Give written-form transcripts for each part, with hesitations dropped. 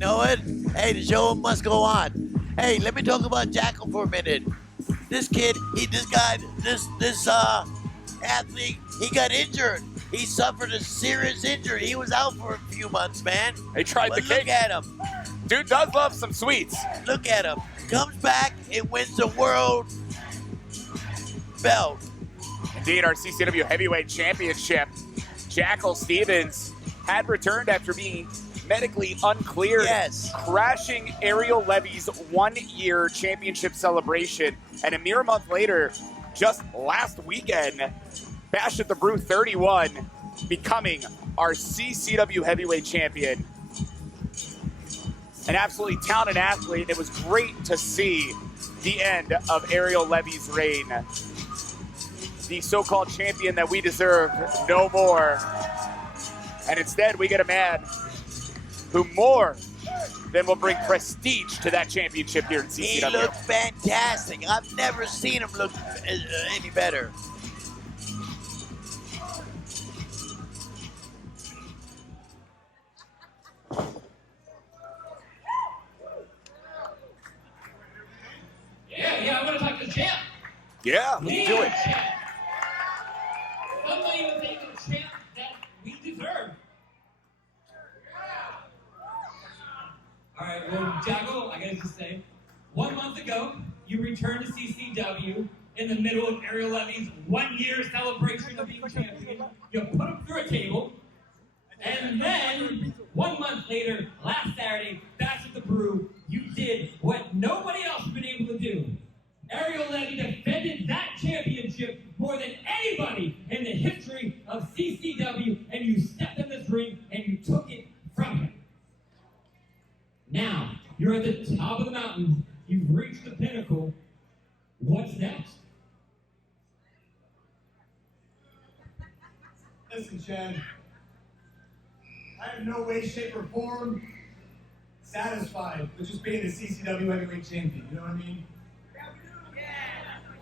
know what? Hey, the show must go on. Hey, let me talk about Jackal for a minute. This kid, this athlete, he got injured. He suffered a serious injury. He was out for a few months, man. They tried the cake. Look at him. Dude does love some sweets. Look at him. Comes back and wins the world belt. Indeed, our CCW Heavyweight Championship, Jackal Stevens, had returned after being medically uncleared, Yes. crashing Ariel Levy's one-year championship celebration. And a mere month later, just last weekend, Bash at the Brew 31, becoming our CCW Heavyweight Champion. An absolutely talented athlete. It was great to see the end of Ariel Levy's reign. The so-called champion that we deserve no more. And instead, we get a man who more than will bring prestige to that championship here in CCW. He looks fantastic. I've never seen him look any better. Yeah, I want to talk to the champ. Yeah, let's do it. Some might even think the champ that we deserve. All right, well, Jackal, I gotta just say, 1 month ago, you returned to CCW in the middle of Ariel Levy's one-year celebration of being champion. You put him through a table, and then 1 month later, last Saturday, Bash at the Brew, you did what nobody else has been able to do. Ariel Levy defended that championship more than anybody in the history of CCW, and you stepped in this ring and you took it from him. Now, you're at the top of the mountain. You've reached the pinnacle. What's next? Listen, Chad. I am in no way, shape, or form satisfied with just being the CCW Heavyweight Champion. You know what I mean?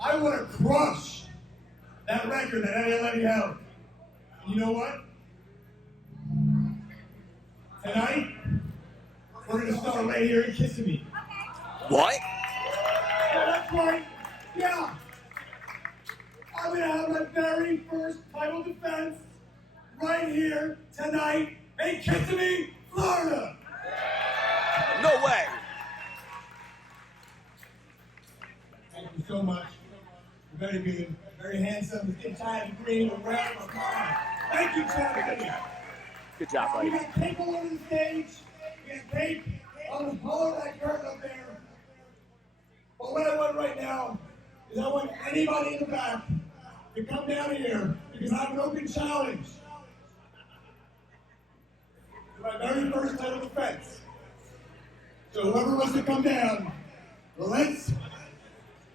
I want to crush that record that Ariel Levy held. And you know what? Tonight, we're going to start right here in Kissimmee. What? Yeah, that's right. Yeah. I'm going to have my very first title defense right here tonight in Kissimmee, Florida. No way. Thank you so much. You're very good, very handsome, Italian green, red, or mine. Thank you, Chad. Good job, buddy. We got tape all over the stage. We got tape on the whole of that curtain up there. But what I want right now is I want anybody in the back to come down here because I have an open challenge to my very first title defense. So whoever wants to come down, let's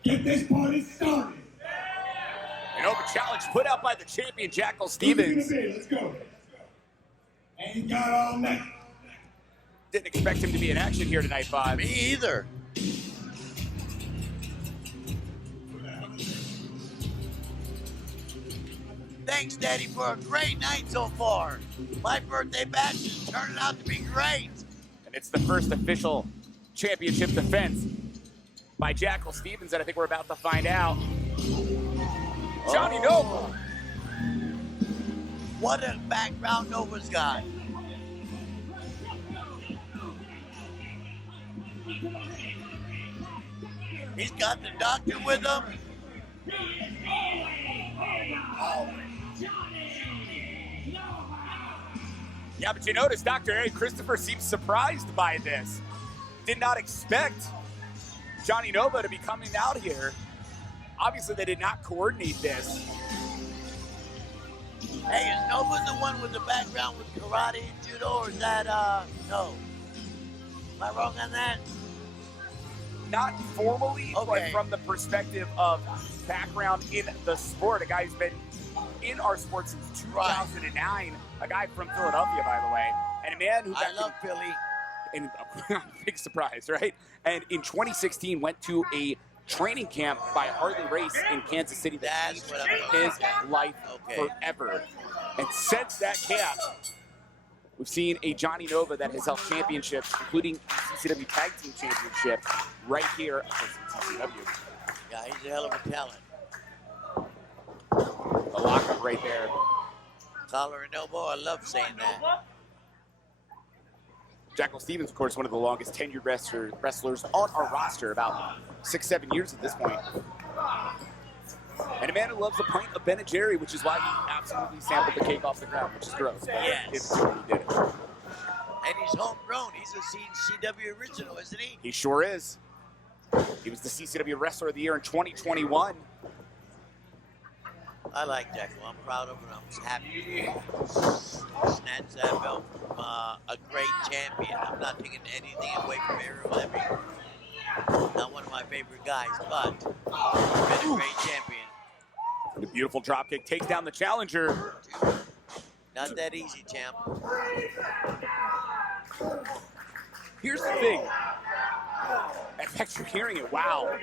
get this party started. An open challenge put out by the champion, Jackal Who's Stevens. it gonna be? Let's go. Ain't got all night. Didn't expect him to be in action here tonight, Bob. Me either. Thanks, Daddy, for a great night so far. My birthday bash is turning out to be great. And it's the first official championship defense by Jackal Stevens that I think we're about to find out. Johnny Nova. What a background Nova's got. He's got the doctor with him. Yeah, but you notice Dr. Eric Christopher seems surprised by this. Did not expect Johnny Nova to be coming out here. Obviously, they did not coordinate this. Hey, is Nova the one with the background with karate and judo, or is that, no? Am I wrong on that? Not formally, but Okay. from the perspective of background in the sport. A guy who's been in our sport since 2009. A guy from Philadelphia, by the way. And a man who I love Philly. and big surprise, right? And in 2016 went to a training camp by Harley Race in Kansas City that That's changed what I'm his talking about. life Okay. forever. And since that camp, We've seen a Johnny Nova that has held championships, including CCW Tag Team Championship, right here at CCW. Yeah, he's a hell of a talent. A lockup right there. Collar and elbow, I love saying that. Jackal Stevens, of course, one of the longest tenured wrestlers on our roster, about 6-7 years at this point. And a man who loves a pint of Ben & Jerry, which is why he absolutely sampled the cake off the ground, which is gross. Yes. He did it. And he's homegrown. He's a CCW original, isn't he? He sure is. He was the CCW Wrestler of the Year in 2021. I like Jackal. I'm proud of him. I'm happy to snatch that belt from a great champion. I'm not taking anything away from Ariel Levy. Not one of my favorite guys, but he's been a great champion. The beautiful dropkick takes down the challenger. Not that easy, champ. Here's the thing. In fact, you're hearing it. Wow.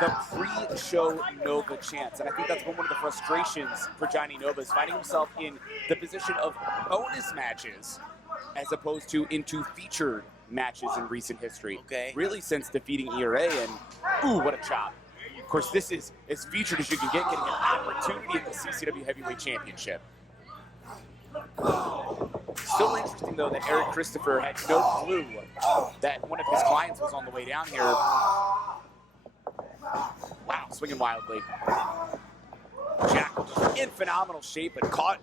The pre-show Nova chants. And I think that's been one of the frustrations for Johnny Nova, is finding himself in the position of bonus matches as opposed to into featured matches in recent history. Okay. Really since defeating ERA, and ooh, what a chop. Of course, this is as featured as you can get, getting an opportunity at the CCW Heavyweight Championship. Still interesting, though, that Eric Christopher had no clue that one of his clients was on the way down here. Wow, swinging wildly. Jackal just in phenomenal shape, but caught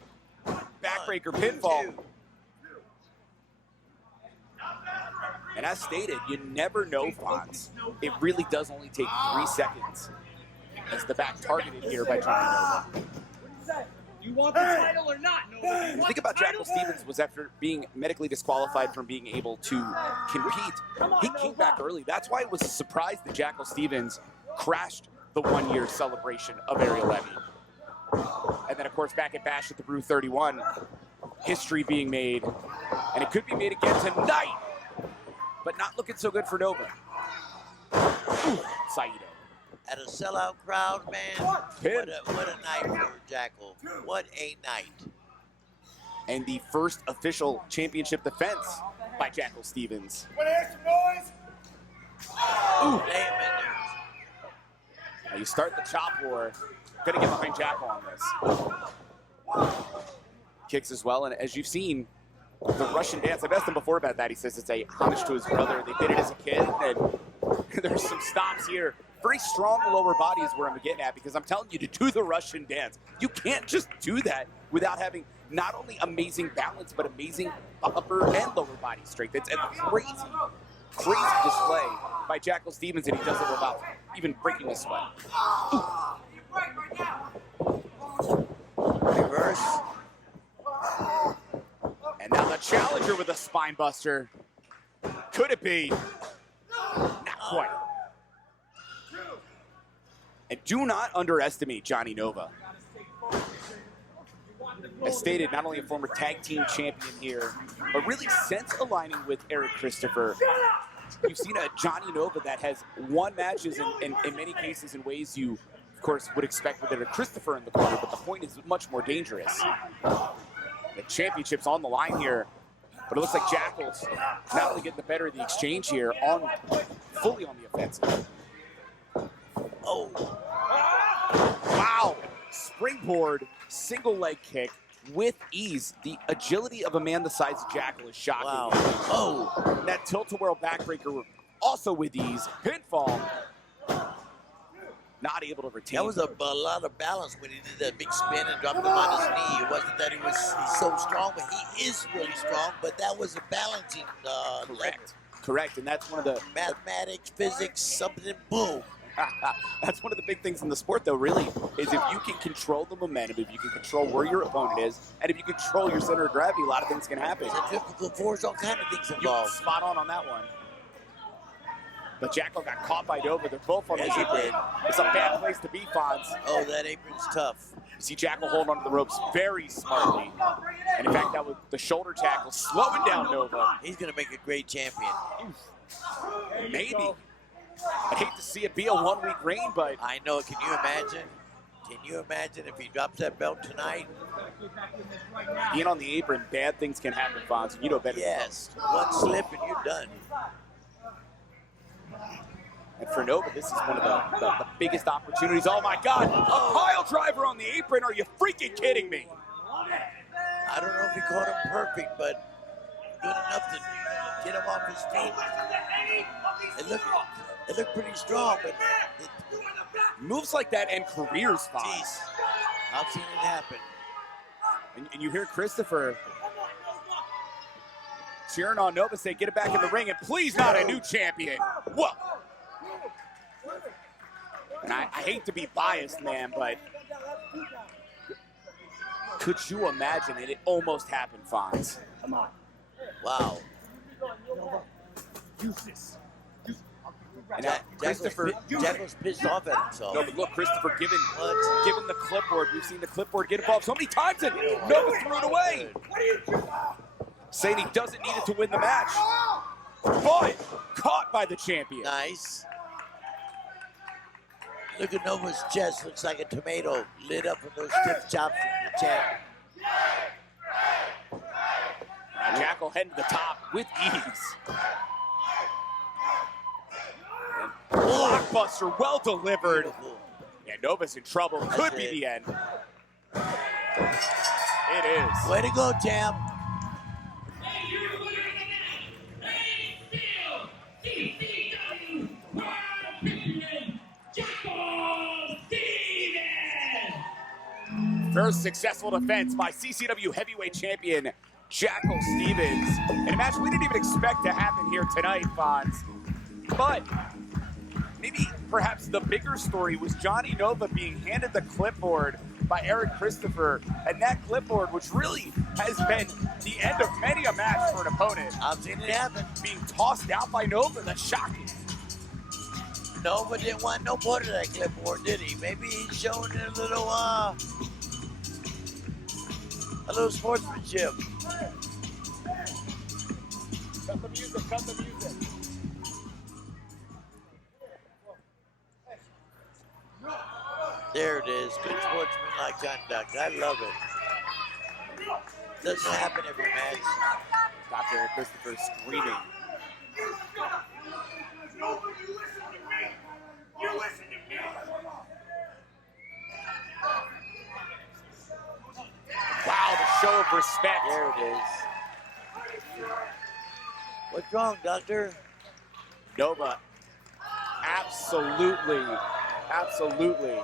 backbreaker pinfall. And as stated, you never know, Fonz. It really does only take 3 seconds as the back targeted here by Johnny Nova. You want the title or not? No. The thing about Jackal Stevens was, after being medically disqualified from being able to compete, he came back early. That's why it was a surprise that Jackal Stevens crashed the 1-year celebration of Ariel Levy. And then, of course, back at Bash at the Brew 31, history being made. And it could be made again tonight, but not looking so good for Nova. Ooh, Saito. At a sellout crowd, man, what a night for Jackal. What a night. And the first official championship defense by Jackal Stevens. Want to hear some noise? Ooh. Lay him in there. Now you start the chop war. Gonna get behind Jackal on this. Kicks as well, and as you've seen, the Russian dance, I've asked him before about that. He says it's a homage to his brother. They did it as a kid, and there's some stops here. Very strong lower body is where I'm getting at, because I'm telling you to do the Russian dance. You can't just do that without having not only amazing balance, but amazing upper and lower body strength. It's a crazy, crazy display by Jackal Stevens, and he does it without even breaking a sweat. Reverse. And now the challenger with a spine buster. Could it be? Not quite. And do not underestimate Johnny Nova. As stated, not only a former tag team champion here, but really since aligning with Eric Christopher, you've seen a Johnny Nova that has won matches in many cases in ways you, of course, would expect with Eric Christopher in the corner, but the point is much more dangerous. The championship's on the line here, but it looks like Jackal's not only getting the better of the exchange here, fully on the offensive. Oh. Wow. Springboard, single leg kick with ease. The agility of a man the size of Jackal is shocking. Wow. Oh, and that tilt-a-whirl backbreaker also with ease. Pinfall. Not able to retain. That was a lot of balance when he did that big spin and dropped him on his knee. It wasn't that he's so strong, but he is really strong. But that was a balancing Correct. Correct, and that's one of the mathematics, physics, something, boom. That's one of the big things in the sport, though, really, is if you can control the momentum, if you can control where your opponent is, and if you control your center of gravity, a lot of things can happen. Centrifugal force, all kind of things You're involved. spot on that one. But Jackal got caught by Nova. They're both on the apron. It's a bad place to be, Fonz. Oh, that apron's tough. You see Jackal hold onto the ropes very smartly. And in fact, that was the shoulder tackle slowing down Nova. He's going to make a great champion. Maybe. I'd hate to see it be a 1-week reign, but I know. Can you imagine? Can you imagine if he drops that belt tonight? Being on the apron, bad things can happen, Fonz. You know better. Yes. One slip and you're done. And for Nova, this is one of the biggest opportunities. Oh my God, a pile driver on the apron. Are you freaking kidding me? I don't know if he caught him perfect, but good enough to get him off his feet. It looked pretty strong, but Moves like that end careers, Fonz. geez, I've seen it happen. And you hear Christopher cheering on Nova, say, get it back in the ring, and please not a new champion. Whoa. And I hate to be biased, man, but could you imagine it? It almost happened, Fonz. Wow. And now Christopher, Jackal's pissed off at himself. no, but look, Christopher giving the clipboard. We've seen the clipboard get involved so many times, and Nova threw it away. Saying he doesn't need it to win the match. But caught by the champion. Nice. Look at Nova's chest. Looks like a tomato lit up with those stiff chops from the champ. Now Jackal heading to the top with ease. And blockbuster, well delivered. Beautiful. Yeah, Nova's in trouble. Could be it. the end. It is. Way to go, champ. Hey, you're the winner of the match. Hey, still, CCW World Champion, Jackal Stevens. First successful defense by CCW Heavyweight Champion Jackal Stevens. And a match we didn't even expect to happen here tonight, Fonz. But maybe perhaps the bigger story was Johnny Nova being handed the clipboard by Eric Christopher. And that clipboard, which really has been the end of many a match for an opponent, I've seen it happen. being tossed out by Nova. That's shocking. Nova didn't want no part of that clipboard, did he? Maybe he's showing a little sportsmanship. Cut the music, cut the music. There it is. Good sportsmanlike conduct. I love it. Doesn't happen every match. Dr. Eric Christopher screaming. Wow, the show of respect. There it is. What's wrong, Doctor? Nova, absolutely, absolutely.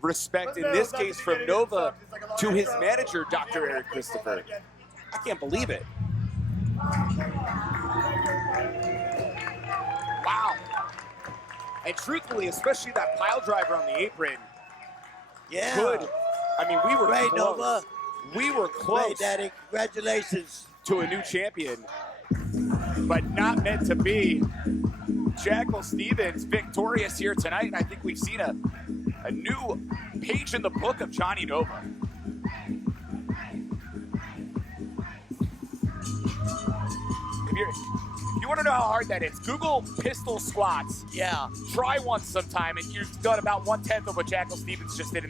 Disrespect, in this case, from Nova to his manager, Dr. Eric Christopher. I can't believe it. Wow. And truthfully, especially that pile driver on the apron, Yeah. good. I mean, we were Great, close. Nova. We were close Great, Daddy. Congratulations. to a new champion, but not meant to be. Jackal Stevens victorious here tonight, and I think we've seen a new page in the book of Johnny Nova. If you want to know how hard that is, Google pistol squats. Yeah. Try one sometime, and you've done about 1/10 of what Jackal Stevens just did in that